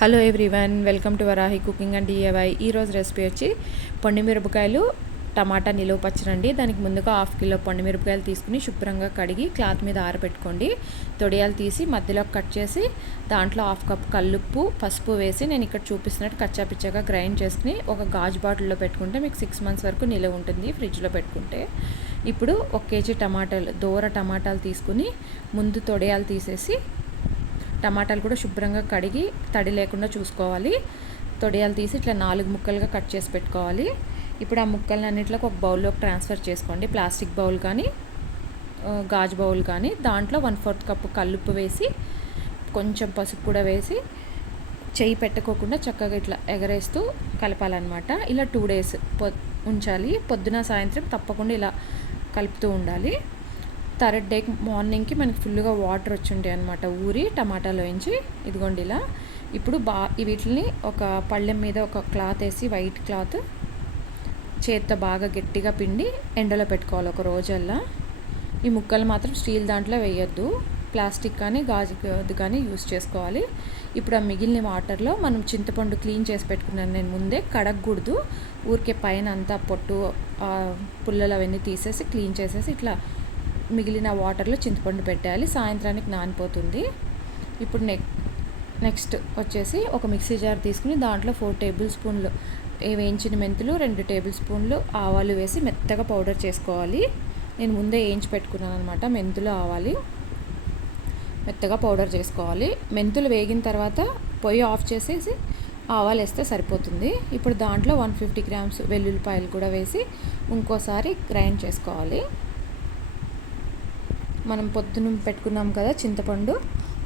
Hello everyone welcome to Varahi cooking and DIY ఈరోజు recipe వచ్చి పొండి మిరపకాయలు టమాటా నిలువ పచ్చనండి దానికి ముందుగా హాఫ్ కిలో పొండి మిరపకాయలు తీసుకుని శుభ్రంగా కడిగి క్లాత్ మీద ఆరబెట్టుకోండి. తొడియాలు తీసి మధ్యలో కట్ చేసి దాంట్లో హాఫ్ కప్ కల్లుప్పు పసుపు వేసి నేను ఇక్కడ చూపిస్తున్నట్టు కచ్చాపిచ్చగా గ్రైండ్ చేసుకుని ఒక గాజు బాటిల్లో పెట్టుకుంటే మీకు సిక్స్ మంత్స్ వరకు నిలువ ఉంటుంది ఫ్రిడ్జ్లో పెట్టుకుంటే. ఇప్పుడు ఒక కేజీ టమాటాలు దూర టమాటాలు తీసుకుని ముందు తొడియాలు తీసేసి టమాటాలు కూడా శుభ్రంగా కడిగి తడి లేకుండా చూసుకోవాలి. తొడియాలు తీసి ఇట్లా నాలుగు ముక్కలుగా కట్ చేసి పెట్టుకోవాలి. ఇప్పుడు ఆ ముక్కల్ని అన్నింటిలోకి ఒక బౌల్లోకి ట్రాన్స్ఫర్ చేసుకోండి. ప్లాస్టిక్ బౌల్ కానీ గాజు బౌల్ కానీ. దాంట్లో వన్ ఫోర్త్ కప్పు కల్లుప్పు వేసి కొంచెం పసుపు కూడా వేసి చేయి పెట్టుకోకుండా చక్కగా ఇట్లా ఎగరేస్తూ కలపాలన్నమాట. ఇలా టూ డేస్ పొ ఉంచాలి. పొద్దున సాయంత్రం తప్పకుండా ఇలా కలుపుతూ ఉండాలి. థర్డ్ డే మార్నింగ్కి మనకి ఫుల్గా వాటర్ వచ్చి అనమాట ఊరి టమాటాలోంచి ఇదిగోండి ఇలా. ఇప్పుడు బా వీటిని ఒక పళ్ళెం మీద ఒక క్లాత్ వేసి వైట్ క్లాత్ చేత్తో బాగా గట్టిగా పిండి ఎండలో పెట్టుకోవాలి ఒక రోజల్లా. ఈ ముక్కలు మాత్రం స్టీల్ దాంట్లో వేయొద్దు. ప్లాస్టిక్ కానీ గాజు కానీ యూస్ చేసుకోవాలి. ఇప్పుడు ఆ మిగిలిన వాటర్లో మనం చింతపండు క్లీన్ చేసి పెట్టుకున్నాను నేను ముందే కడగకూడదు ఊరికే పైన అంతా పొట్టు పుల్లలు అవన్నీ తీసేసి క్లీన్ చేసేసి ఇట్లా మిగిలిన వాటర్లో చింతపండు పెట్టాలి సాయంత్రానికి నానిపోతుంది. ఇప్పుడు నెక్ నెక్స్ట్ వచ్చేసి ఒక మిక్సీ జార్ తీసుకుని దాంట్లో ఫోర్ టేబుల్ స్పూన్లు వేయించిన మెంతులు రెండు టేబుల్ స్పూన్లు ఆవాలు వేసి మెత్తగా పౌడర్ చేసుకోవాలి. నేను ముందే వేయించి పెట్టుకున్నాను అనమాట మెంతులు ఆవాలి మెత్తగా పౌడర్ చేసుకోవాలి. మెంతులు వేగిన తర్వాత పొయ్యి ఆఫ్ చేసేసి ఆవాలు వేస్తే సరిపోతుంది. ఇప్పుడు దాంట్లో వన్ ఫిఫ్టీ గ్రామ్స్ వెల్లుల్లిపాయలు కూడా వేసి ఇంకోసారి గ్రైండ్ చేసుకోవాలి. మనం పొద్దున పెట్టుకున్నాం కదా చింతపండు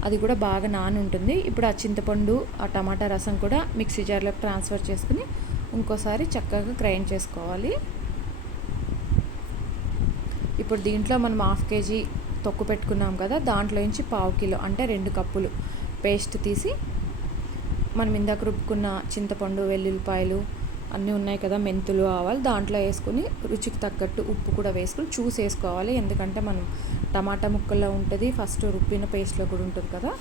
అది కూడా బాగా నాని ఉంటుంది ఇప్పుడు ఆ చింతపండు ఆ టమాటా రసం కూడా మిక్సీ జార్లో ట్రాన్స్ఫర్ చేసుకుని ఇంకోసారి చక్కగా గ్రైండ్ చేసుకోవాలి. ఇప్పుడు దీంట్లో మనం హాఫ్ కేజీ తొక్కు పెట్టుకున్నాం కదా దాంట్లో నుంచి పావు కిలో అంటే రెండు కప్పులు పేస్ట్ తీసి మనం ఇందాక రుబ్బుకున్న చింతపండు వెల్లుల్లిపాయలు అన్నీ ఉన్నాయి కదా మెంతులు ఆవాలు. దాంట్లో వేసుకుని రుచికి తగ్గట్టు ఉప్పు కూడా వేసుకుని చూసి వేసుకోవాలి ఎందుకంటే మనం టమాటా ముక్కల్లో ఉంటుంది ఫస్ట్ రుబ్బిన పేస్ట్లో కూడా ఉంటుంది కదా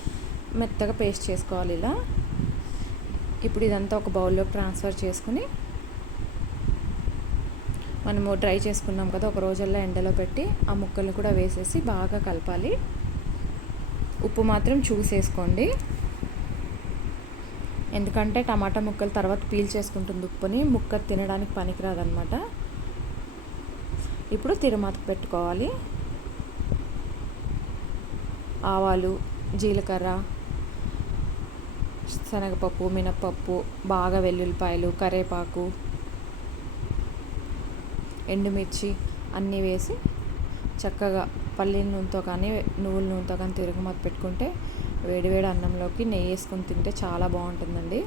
మెత్తగా పేస్ట్ చేసుకోవాలి ఇలా. ఇప్పుడు ఇదంతా ఒక బౌల్లోకి ట్రాన్స్ఫర్ చేసుకుని మనము డ్రై చేసుకున్నాం కదా ఒక రోజుల్లో ఎండలో పెట్టి ఆ ముక్కల్ని కూడా వేసేసి బాగా కలపాలి. ఉప్పు మాత్రం చూసేసుకోండి ఎందుకంటే టమాటా ముక్కలు తర్వాత పీల్ చేసుకుంటుంది ఉప్పుని ముక్క తినడానికి పనికిరాదనమాట ఇప్పుడు తిరుమతకు పెట్టుకోవాలి. ఆవాలు జీలకర్ర శనగపప్పు మినప్పప్పు బాగా వెల్లుల్లిపాయలు కరేపాకు ఎండుమిర్చి అన్నీ వేసి చక్కగా పల్లీల నూనెతో కానీ నువ్వుల నూనెతో కానీ తిరుగుమత పెట్టుకుంటే వేడివేడి అన్నంలోకి నెయ్యి వేసుకొని తింటే చాలా బాగుంటుందండి.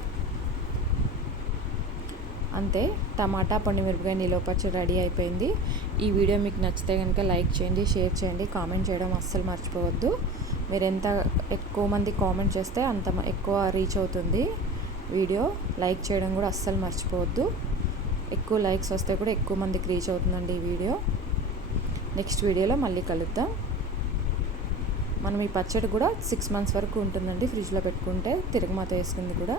అంతే టమాటా మిరపకాయ నిలువ పచ్చడి రెడీ అయిపోయింది. ఈ వీడియో మీకు నచ్చితే కనుక లైక్ చేయండి షేర్ చేయండి కామెంట్ చేయడం అస్సలు మర్చిపోవద్దు. మీరు ఎంత ఎక్కువ మంది కామెంట్ చేస్తే అంత ఎక్కువ రీచ్ అవుతుంది వీడియో. లైక్ చేయడం కూడా అస్సలు మర్చిపోవద్దు. ఎక్కువ లైక్స్ వస్తే కూడా ఎక్కువ మందికి రీచ్ అవుతుందండి ఈ వీడియో. నెక్స్ట్ వీడియోలో మళ్ళీ కలుద్దాం. మనం ఈ పచ్చడి కూడా సిక్స్ మంత్స్ వరకు ఉంటుందండి. ఫ్రిడ్జ్లో పెట్టుకుంటే తిరగమాత వేసుకుంది కూడా.